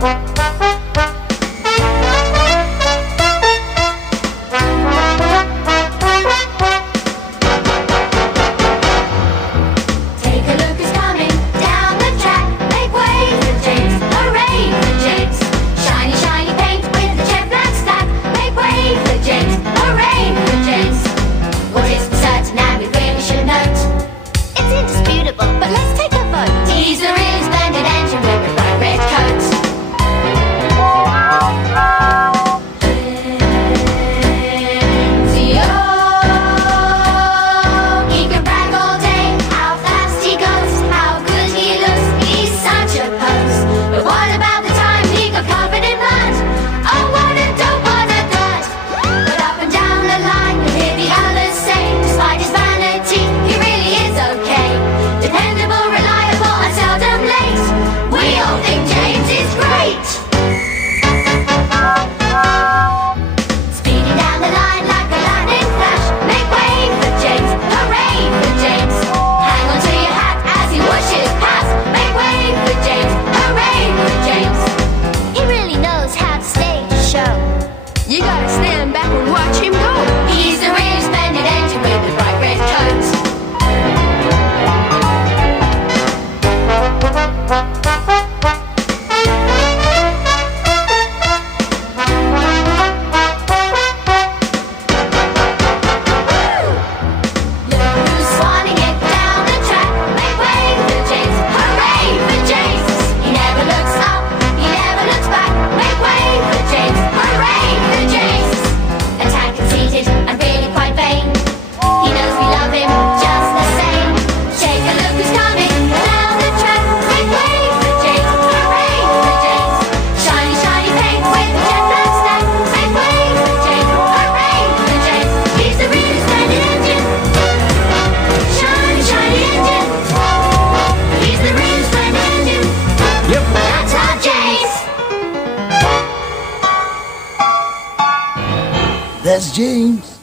But let's take a vote. He's a really splendid engine with a bright red coat. Enzio, he can brag all day how fast he goes, how good he looks. He's such a pose. But what about the time he got covered in blood? Oh, what a dope, what a dud. But up and down the line, you hear the others say, despite his vanity, he really is okay. Dependable, reliable, and seldom late. We all think James is great. Speeding down the line like a lightning flash. Make way for James, hooray for James. Hang on to your hat as he whooshes past. Make way for James, hooray for James. He really knows how to stage a show. You gotta stand back and watch him go. He's a really splendid engine with a bright red coat. That's James.